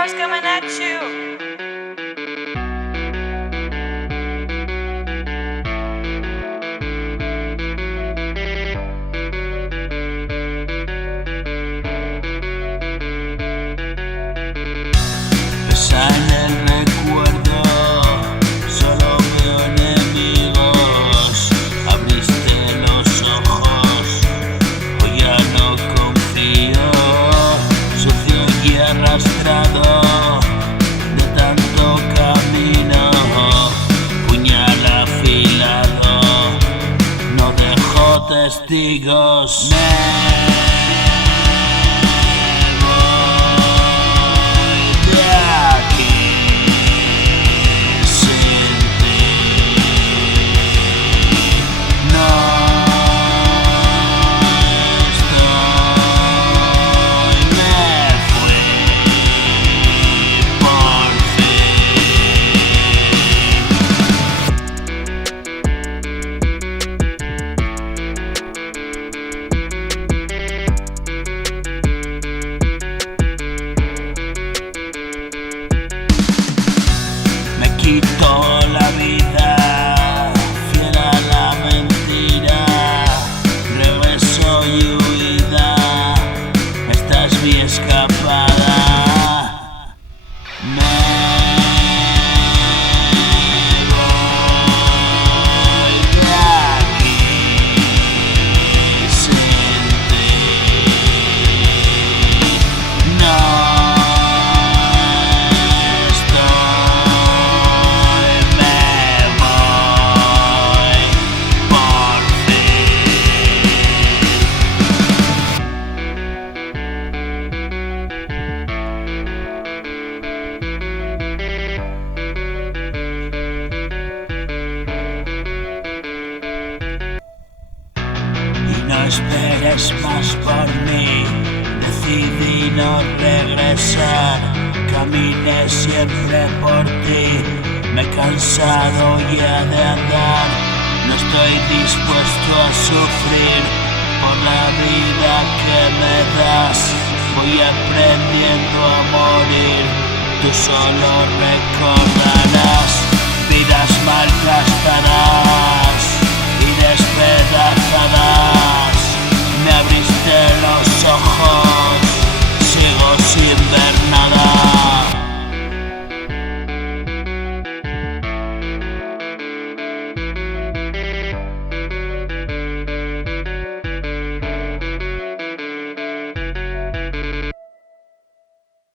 cars coming at you. Pesa en el recuerdo, solo veo enemigos. Abriste los ojos, hoy ya no confío. Sucio y arrastrado de tanto camino, puñal afilado, no dejo testigos. Quito la vida, fiel a la mentira, regreso y huida, esta es mi escapada. Me voy de aquí sin ti. No. No esperes más por mí, decidí no regresar. Caminé siempre por ti, me he cansado ya de andar. No estoy dispuesto a sufrir por la vida que me das. Voy aprendiendo a morir, tú solo recordarás vidas malgastadas.